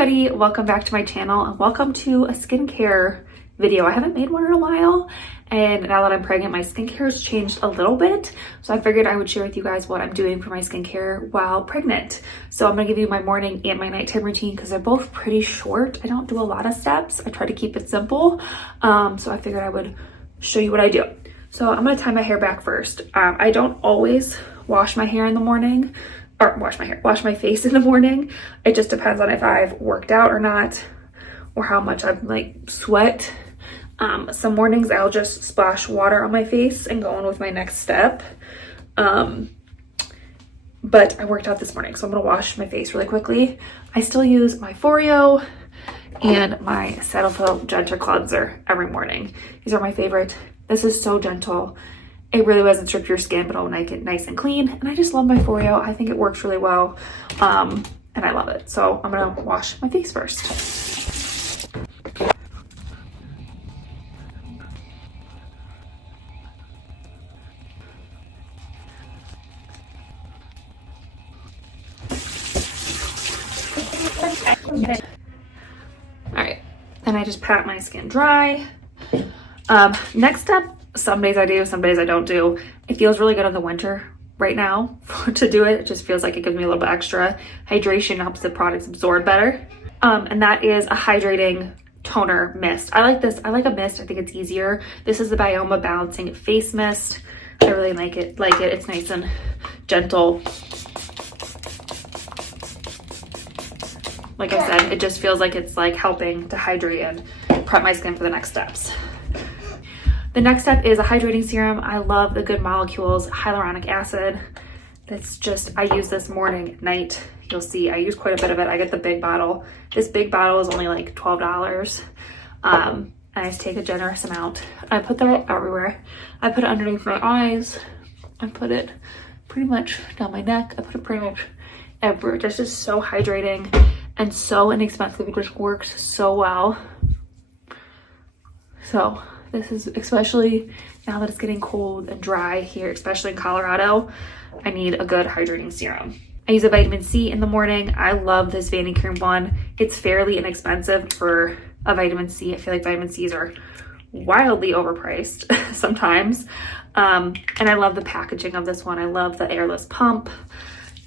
everybody, welcome back to my channel and welcome to a skincare video. I haven't made one in a while, and now that I'm pregnant, my skincare has changed a little bit. So I figured I would share with you guys what I'm doing for my skincare while pregnant. So I'm gonna give you my morning and my nighttime routine because they're both pretty short. I don't do a lot of steps. I try to keep it simple. So I figured I would show you what I do. So I'm gonna tie my hair back first. I don't always wash my hair in the morning. Or wash my face in the morning. It just depends on if I've worked out or not, or how much I've like sweat. Some mornings I'll just splash water on my face and go on with my next step. But I worked out this morning, so I'm gonna wash my face really quickly. I still use my Foreo and my Cetaphil Gentle Cleanser every morning. These are my favorite. This is so gentle. It really doesn't strip your skin, but it'll make it nice and clean. And I just love my Foreo. I think it works really well. And I love it. So I'm gonna wash my face first. All right, then I just pat my skin dry. Next step, some days I do, some days I don't do. It feels really good in the winter right now to do it. It just feels like it gives me a little bit extra hydration, helps the products absorb better. And that is a hydrating toner mist. I like this. I like a mist. I think it's easier. This is the Bioma Balancing Face Mist. I really like it. It's nice and gentle. Like I said, it just feels like it's like helping to hydrate and prep my skin for the next steps. The next step is a hydrating serum. I love the Good Molecules hyaluronic acid. That's just, I use this morning, night. You'll see I use quite a bit of it. I get the big bottle. This big bottle is only like $12. And I just take a generous amount. I put that everywhere. I put it underneath my eyes. I put it pretty much down my neck. I put it pretty much everywhere. This is so hydrating and so inexpensive. It just works so well. So this is, especially now that it's getting cold and dry here, especially in Colorado, I need a good hydrating serum. I use a vitamin C in the morning. I love this Vanity Cream one. It's fairly inexpensive for a vitamin C. I feel like vitamin C's are wildly overpriced sometimes. And I love the packaging of this one. I love the airless pump.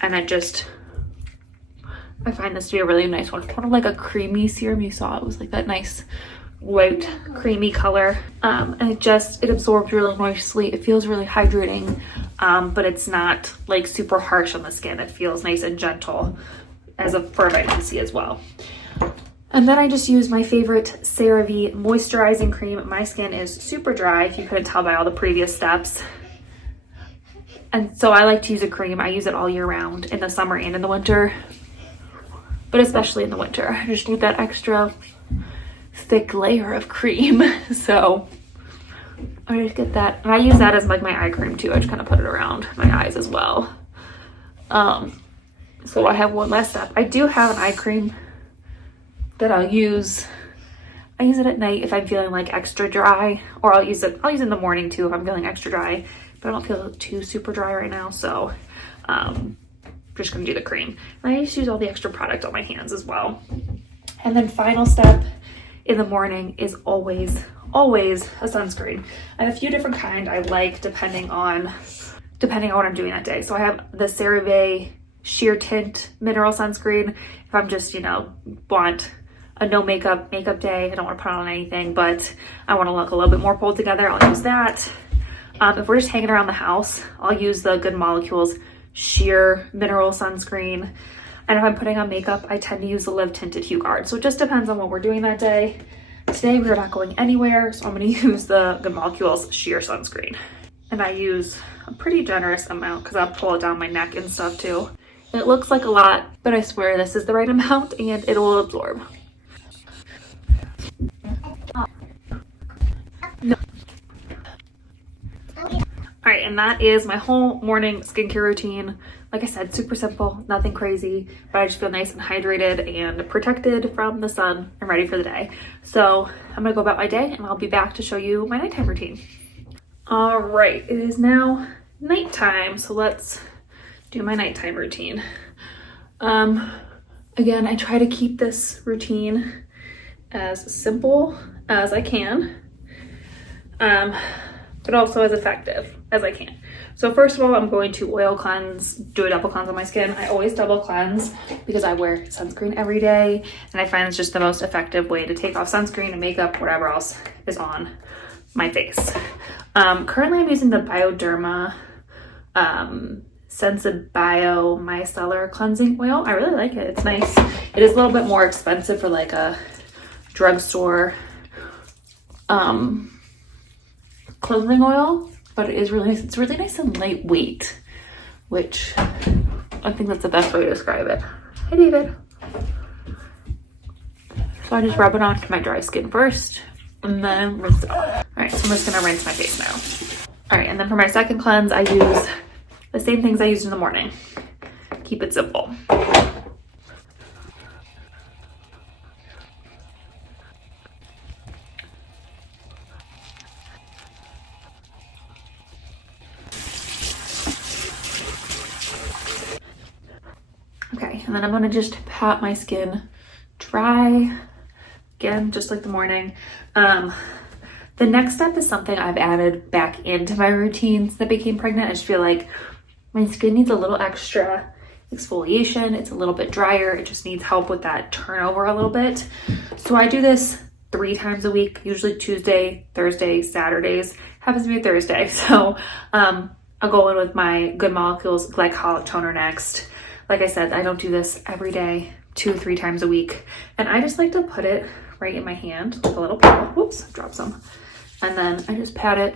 And I find this to be a really nice one. Kind of like a creamy serum. You saw it was like that nice white creamy color, and it absorbs really nicely. It feels really hydrating, but it's not like super harsh on the skin. It feels nice and gentle for vitamin C as well. And then I just use my favorite CeraVe moisturizing cream. My skin is super dry, if you couldn't tell by all the previous steps, and so I like to use a cream. I use it all year round, in the summer and in the winter, but especially in the winter. I just need that extra thick layer of cream. So I just get that, and I use that as like my eye cream too. I just kind of put it around my eyes as well. So I have one last step. I do have an eye cream that I'll use. I use it at night if I'm feeling like extra dry, or I'll use it in the morning too if I'm feeling extra dry, but I don't feel too super dry right now. So just gonna do the cream. And I just use all the extra product on my hands as well. And then final step in the morning is always a sunscreen. I have a few different kind I like depending on what I'm doing that day. So I have the CeraVe Sheer Tint Mineral Sunscreen. If I'm just, want a no makeup day, I don't want to put on anything, but I want to look a little bit more pulled together, I'll use that. If we're just hanging around the house, I'll use the Good Molecules Sheer Mineral Sunscreen. And if I'm putting on makeup, I tend to use the Live Tinted Hue Guard. So it just depends on what we're doing that day. Today we're not going anywhere, so I'm gonna use the Good Molecules Sheer Sunscreen. And I use a pretty generous amount because I'll pull it down my neck and stuff too. It looks like a lot, but I swear this is the right amount and it will absorb. All right, and that is my whole morning skincare routine. Like I said, super simple, nothing crazy, but I just feel nice and hydrated and protected from the sun and ready for the day. So I'm gonna go about my day and I'll be back to show you my nighttime routine. All right, it is now nighttime, so let's do my nighttime routine. Again, I try to keep this routine as simple as I can, but also as effective as I can. So first of all, I'm going to oil cleanse, do a double cleanse on my skin. I always double cleanse because I wear sunscreen every day, and I find it's just the most effective way to take off sunscreen and makeup, whatever else is on my face. Currently I'm using the Bioderma Sensibio Micellar Cleansing Oil. I really like it. It's nice. It is a little bit more expensive for like a drugstore cleansing oil, but it is really nice. It's really nice and lightweight, which I think that's the best way to describe it. Hey, David. So I just rub it onto my dry skin first and then rinse it off. All right, so I'm just gonna rinse my face now. All right, and then for my second cleanse, I use the same things I used in the morning. Keep it simple. Okay, and then I'm gonna just pat my skin dry. Again, just like the morning. The next step is something I've added back into my routines that became pregnant. I just feel like my skin needs a little extra exfoliation. It's a little bit drier. It just needs help with that turnover a little bit. So I do this 3 times a week, usually Tuesday, Thursday, Saturdays. Happens to be a Thursday. So I'll go in with my Good Molecules Glycolic Toner next. Like I said, I don't do this every day, 2 or 3 times a week. And I just like to put it right in my hand, like a little paddle. Whoops, drop some. And then I just pat it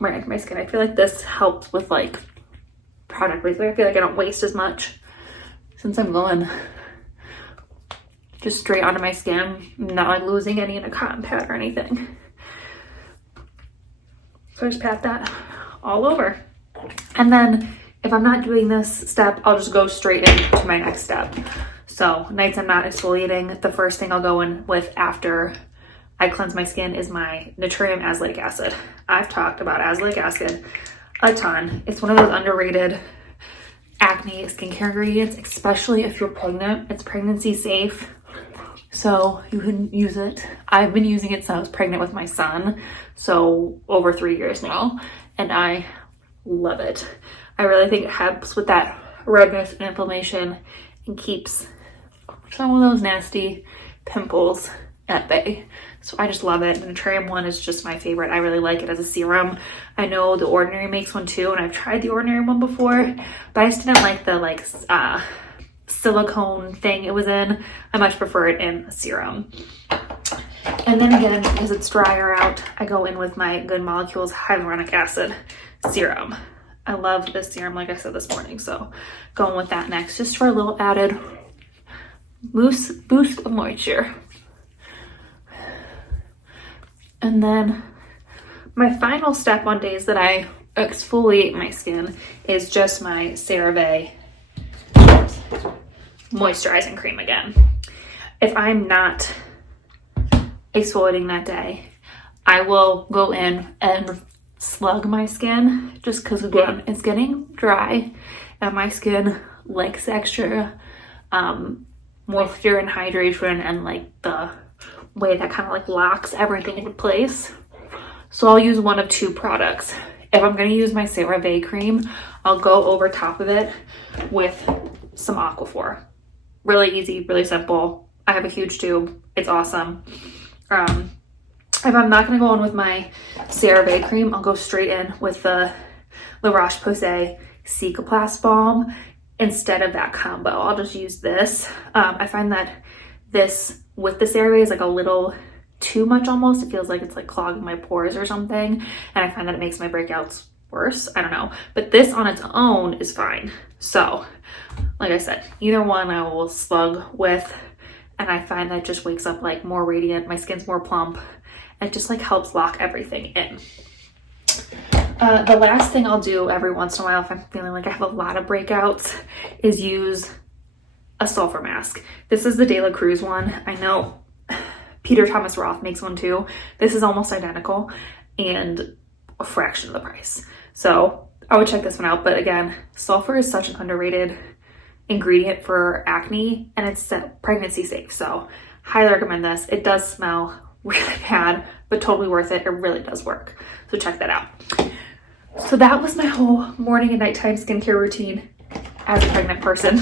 right into my skin. I feel like this helps with like product waste. I feel like I don't waste as much since I'm going just straight onto my skin, not like losing any in a cotton pad or anything. So I just pat that all over. And then if I'm not doing this step, I'll just go straight into my next step. So nights I'm not exfoliating, the first thing I'll go in with after I cleanse my skin is my Naturium Azelaic Acid. I've talked about azelaic acid a ton. It's one of those underrated acne skincare ingredients, especially if you're pregnant. It's pregnancy safe, so you can use it. I've been using it since I was pregnant with my son, so over 3 years now, and I love it. I really think it helps with that redness and inflammation and keeps some of those nasty pimples at bay. So I just love it. The Naturium one is just my favorite. I really like it as a serum. I know The Ordinary makes one too, and I've tried The Ordinary one before, but I just didn't like the silicone thing it was in. I much prefer it in a serum. And then again, because it's drier out, I go in with my Good Molecules Hyaluronic Acid serum. I love this serum, like I said this morning, so going with that next, just for a little added boost of moisture. And then my final step on days that I exfoliate my skin is just my CeraVe moisturizing cream again. If I'm not exfoliating that day, I will go in and slug my skin just because again it's getting dry and my skin likes extra moisture and hydration and like the way that kind of like locks everything into place. So I'll use one of 2 products. If I'm going to use my CeraVe cream, I'll go over top of it with some Aquaphor. Really easy, really simple. I have a huge tube. It's awesome. If I'm not going to go in with my CeraVe cream, I'll go straight in with the La Roche-Posay Cicaplast Balm instead of that combo. I'll just use this. I find that this with the CeraVe is like a little too much almost. It feels like it's like clogging my pores or something, and I find that it makes my breakouts worse. I don't know, but this on its own is fine. So like I said, either one I will slug with, and I find that just wakes up like more radiant. My skin's more plump. It just like helps lock everything in. The last thing I'll do every once in a while if I'm feeling like I have a lot of breakouts is use a sulfur mask. This is the De La Cruz one. I know Peter Thomas Roth makes one too. This is almost identical and a fraction of the price. So I would check this one out. But again, sulfur is such an underrated ingredient for acne, and it's pregnancy safe. So highly recommend this. It does smell really bad, but totally worth it. It really does work. So check that out. So that was my whole morning and nighttime skincare routine as a pregnant person.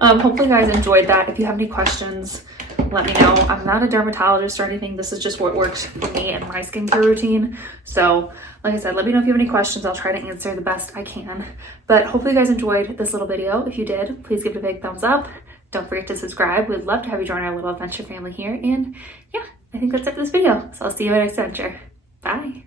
Hopefully you guys enjoyed that. If you have any questions, let me know. I'm not a dermatologist or anything. This is just what works for me and my skincare routine. So like I said, let me know if you have any questions. I'll try to answer the best I can. But hopefully you guys enjoyed this little video. If you did, please give it a big thumbs up. Don't forget to subscribe. We'd love to have you join our little adventure family here. And yeah, I think that's it for this video. So I'll see you in my next adventure. Bye.